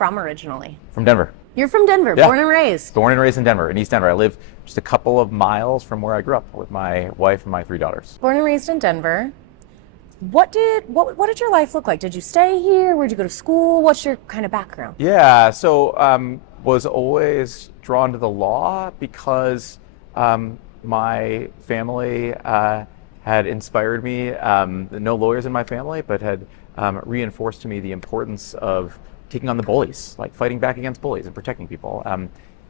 from originally? From Denver. You're from Denver, Yeah. born and raised. Born and raised in Denver, in East Denver. I live just a couple of miles from where I grew up with my wife and my 3 daughters. Born and raised in Denver. What did your life look like? Did you stay here? Where'd you go to school? What's your kind of background? Yeah, so was always drawn to the law because my family had inspired me. No lawyers in my family, but had reinforced to me the importance of taking on the bullies, like fighting back against bullies and protecting people,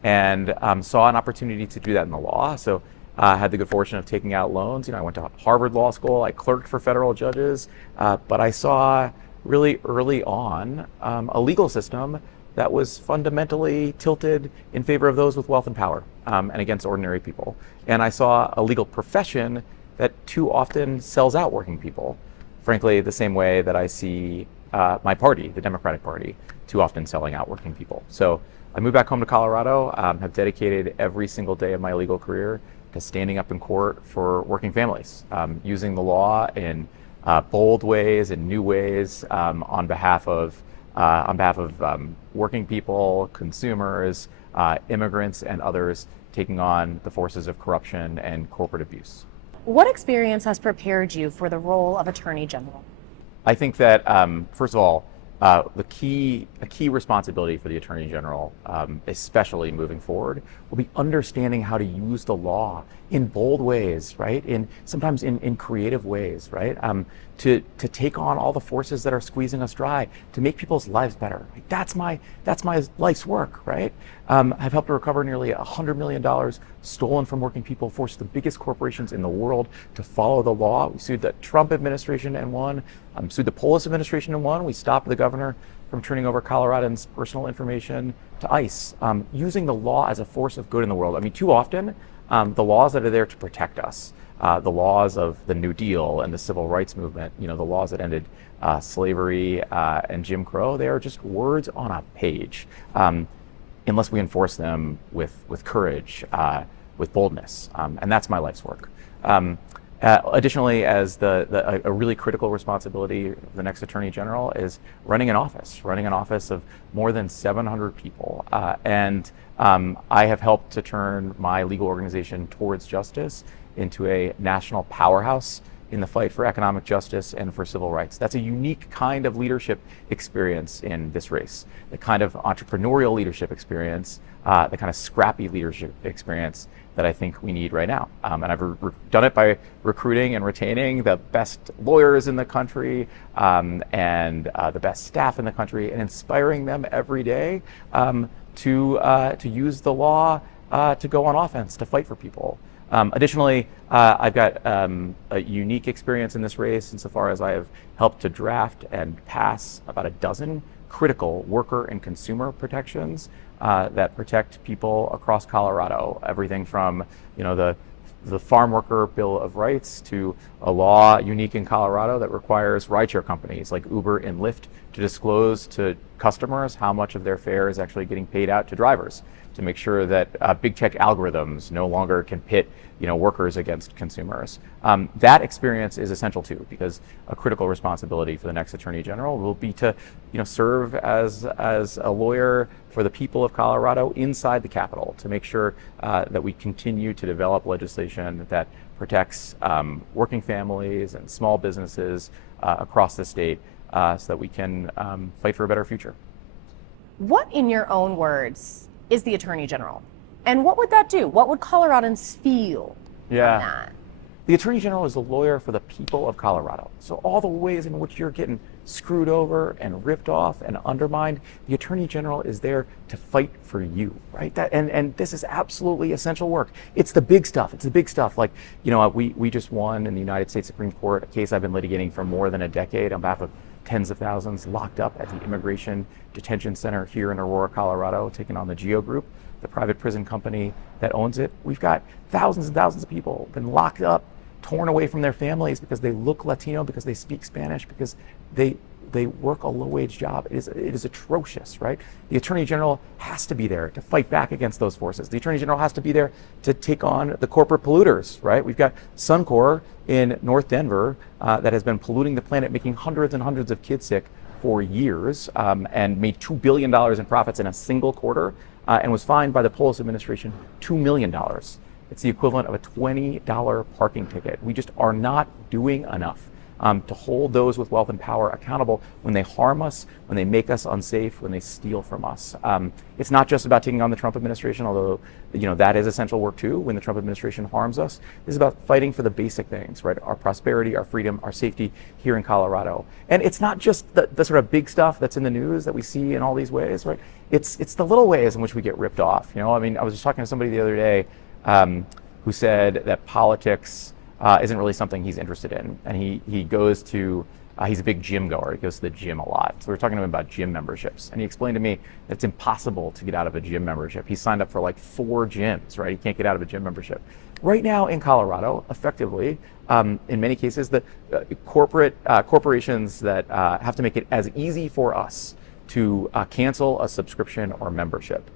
and saw an opportunity to do that in the law. So had the good fortune of taking out loans. I went to Harvard Law School. I clerked for federal judges, but I saw really early on a legal system that was fundamentally tilted in favor of those with wealth and power and against ordinary people. And I saw a legal profession that too often sells out working people, frankly, the same way that I see my party, the Democratic Party, too often selling out working people. So I moved back home to Colorado, have dedicated every single day of my legal career to standing up in court for working families, using the law in bold ways and new ways on behalf of working people, consumers, immigrants, and others taking on the forces of corruption and corporate abuse. What experience has prepared you for the role of Attorney General? I think that, first of all, a key responsibility for the Attorney General, especially moving forward, will be understanding how to use the law in bold ways, right? Sometimes in creative ways, right? To take on all the forces that are squeezing us dry, to make people's lives better. Like, that's my life's work, right? I've helped to recover nearly $100 million stolen from working people, forced the biggest corporations in the world to follow the law. We sued the Trump administration and won. Sued the Polis administration and won. We stopped the governor from turning over Coloradans' personal information to ICE, using the law as a force of good in the world. I mean, too often, the laws that are there to protect us, the laws of the New Deal and the Civil Rights Movement, the laws that ended slavery and Jim Crow, they are just words on a page, unless we enforce them with courage, with boldness, and that's my life's work. Additionally, as a really critical responsibility of the next Attorney General is running an office of more than 700 people. And I have helped to turn my legal organization Towards Justice into a national powerhouse in the fight for economic justice and for civil rights. That's a unique kind of leadership experience in this race, the kind of entrepreneurial leadership experience, the kind of scrappy leadership experience that I think we need right now. And I've done it by recruiting and retaining the best lawyers in the country and the best staff in the country, and inspiring them every day to use the law to go on offense, to fight for people. Additionally, I've got a unique experience in this race insofar as I have helped to draft and pass about a dozen critical worker and consumer protections that protect people across Colorado. Everything from the Farm Worker Bill of Rights to a law unique in Colorado that requires rideshare companies like Uber and Lyft to disclose to customers how much of their fare is actually getting paid out to drivers, to make sure that big tech algorithms no longer can pit workers against consumers. That experience is essential too, because a critical responsibility for the next Attorney General will be to serve as a lawyer for the people of Colorado inside the Capitol, to make sure that we continue to develop legislation that protects working families and small businesses across the state so that we can fight for a better future. What, in your own words, is the Attorney General? And what would that do? What would Coloradans feel from that? The Attorney General is a lawyer for the people of Colorado. So all the ways in which you're getting screwed over and ripped off and undermined, the Attorney General is there to fight for you, right? And this is absolutely essential work. It's the big stuff. It's the big stuff. Like, we just won in the United States Supreme Court a case I've been litigating for more than a decade on behalf of tens of thousands locked up at the Immigration Detention Center here in Aurora, Colorado, taking on the Geo Group, the private prison company that owns it. We've got thousands and thousands of people been locked up, torn away from their families because they look Latino, because they speak Spanish, because they work a low-wage job. It is atrocious, right? The Attorney General has to be there to fight back against those forces. The Attorney General has to be there to take on the corporate polluters, right? We've got Suncor in North Denver that has been polluting the planet, making hundreds and hundreds of kids sick for years and made $2 billion in profits in a single quarter and was fined by the Polis administration $2 million. It's the equivalent of a $20 parking ticket. We just are not doing enough to hold those with wealth and power accountable when they harm us, when they make us unsafe, when they steal from us. It's not just about taking on the Trump administration, although that is essential work too. When the Trump administration harms us, this is about fighting for the basic things, right? Our prosperity, our freedom, our safety here in Colorado. And it's not just the sort of big stuff that's in the news that we see in all these ways, right? It's the little ways in which we get ripped off. I was just talking to somebody the other day who said that politics isn't really something he's interested in. And he goes to, he's a big gym goer. He goes to the gym a lot. So we're talking to him about gym memberships. And he explained to me that it's impossible to get out of a gym membership. He signed up for like 4 gyms, right? He can't get out of a gym membership. Right now in Colorado, effectively, in many cases, the corporations that have to make it as easy for us to cancel a subscription or membership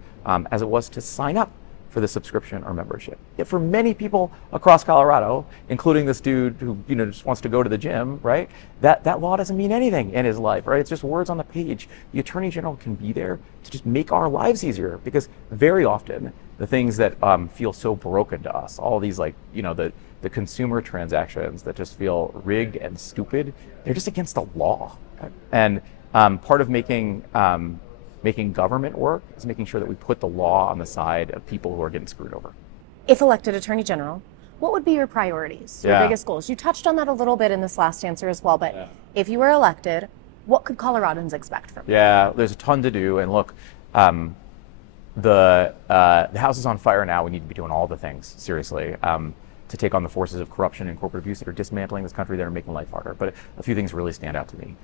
as it was to sign up for the subscription or membership. Yet for many people across Colorado, including this dude who just wants to go to the gym, right? That law doesn't mean anything in his life, right? It's just words on the page. The Attorney General can be there to just make our lives easier, because very often the things that feel so broken to us, all these the consumer transactions that just feel rigged and stupid, they're just against the law. And part of making government work is making sure that we put the law on the side of people who are getting screwed over. If elected Attorney General, what would be your priorities, your biggest goals? You touched on that a little bit in this last answer as well, but if you were elected, what could Coloradans expect from you? Yeah, there's a ton to do. And look, the house is on fire now. We need to be doing all the things, seriously, to take on the forces of corruption and corporate abuse that are dismantling this country, that are making life harder. But a few things really stand out to me.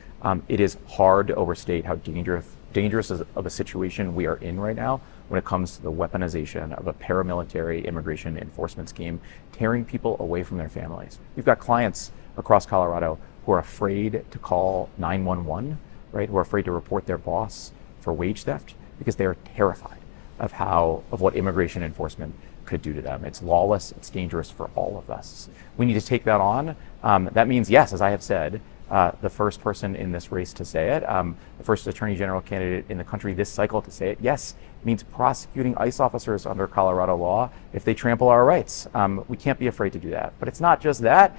It is hard to overstate how dangerous of a situation we are in right now when it comes to the weaponization of a paramilitary immigration enforcement scheme, tearing people away from their families. We've got clients across Colorado who are afraid to call 911, right? Who are afraid to report their boss for wage theft because they are terrified of what immigration enforcement could do to them. It's lawless, it's dangerous for all of us. We need to take that on. That means, yes, as I have said, the first person in this race to say it, the first Attorney General candidate in the country this cycle to say it, yes, means prosecuting ICE officers under Colorado law if they trample our rights. We can't be afraid to do that. But it's not just that.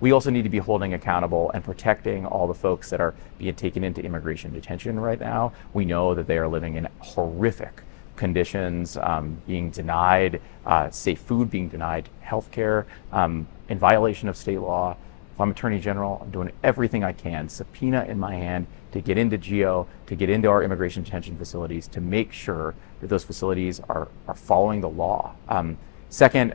We also need to be holding accountable and protecting all the folks that are being taken into immigration detention right now. We know that they are living in horrific conditions, being denied safe food, being denied health care, in violation of state law. If I'm Attorney General, I'm doing everything I can, subpoena in my hand, to get into GEO, to get into our immigration detention facilities, to make sure that those facilities are following the law. Second,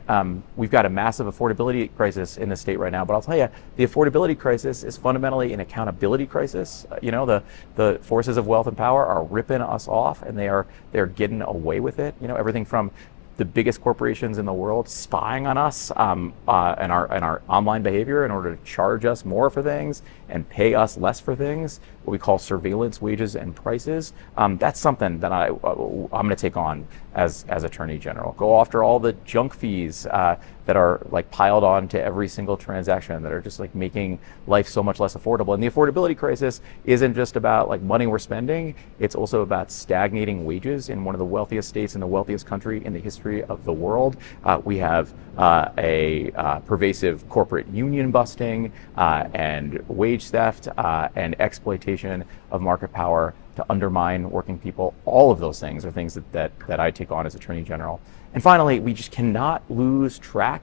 we've got a massive affordability crisis in the state right now, but I'll tell you, the affordability crisis is fundamentally an accountability crisis. The forces of wealth and power are ripping us off, and they're getting away with it. Everything from the biggest corporations in the world spying on us and our online behavior in order to charge us more for things and pay us less for things, what we call surveillance wages and prices. That's something that I'm going to take on as Attorney General. Go after all the junk fees that are piled on to every single transaction, that are just making life so much less affordable. And the affordability crisis isn't just about money we're spending, it's also about stagnating wages in one of the wealthiest states in the wealthiest country in the history of the world. We have a pervasive corporate union busting and wage theft and exploitation of market power to undermine working people. All of those things are things that I take on as Attorney General. And finally, we just cannot lose track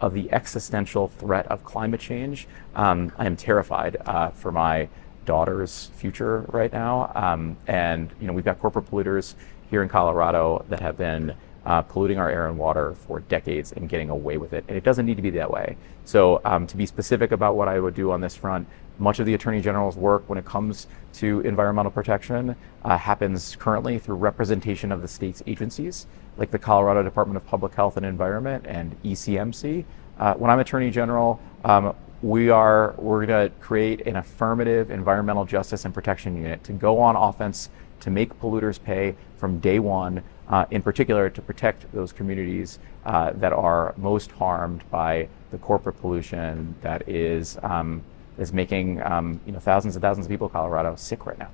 of the existential threat of climate change. I am terrified for my daughter's future right now. And we've got corporate polluters here in Colorado that have been polluting our air and water for decades and getting away with it. And it doesn't need to be that way. So to be specific about what I would do on this front, much of the Attorney General's work when it comes to environmental protection happens currently through representation of the state's agencies, like the Colorado Department of Public Health and Environment and ECMC. When I'm Attorney General, we're going to create an affirmative environmental justice and protection unit to go on offense, to make polluters pay from day one, in particular to protect those communities that are most harmed by the corporate pollution that is is making thousands and thousands of people in Colorado sick right now.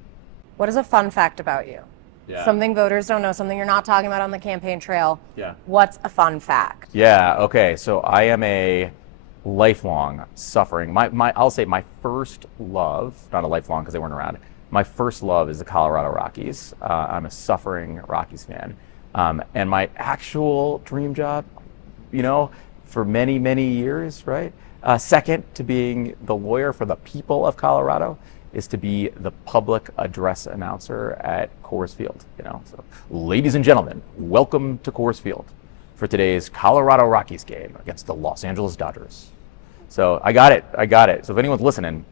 What is a fun fact about you? Yeah. Something voters don't know, something you're not talking about on the campaign trail. Yeah. What's a fun fact? Yeah, okay. So I am a lifelong suffering. I'll say my first love, not a lifelong because they weren't around. My first love is the Colorado Rockies. I'm a suffering Rockies fan. And my actual dream job, for many, many years, right? Second to being the lawyer for the people of Colorado is to be the public address announcer at Coors Field. So, ladies and gentlemen, welcome to Coors Field for today's Colorado Rockies game against the Los Angeles Dodgers. So I got it. So if anyone's listening,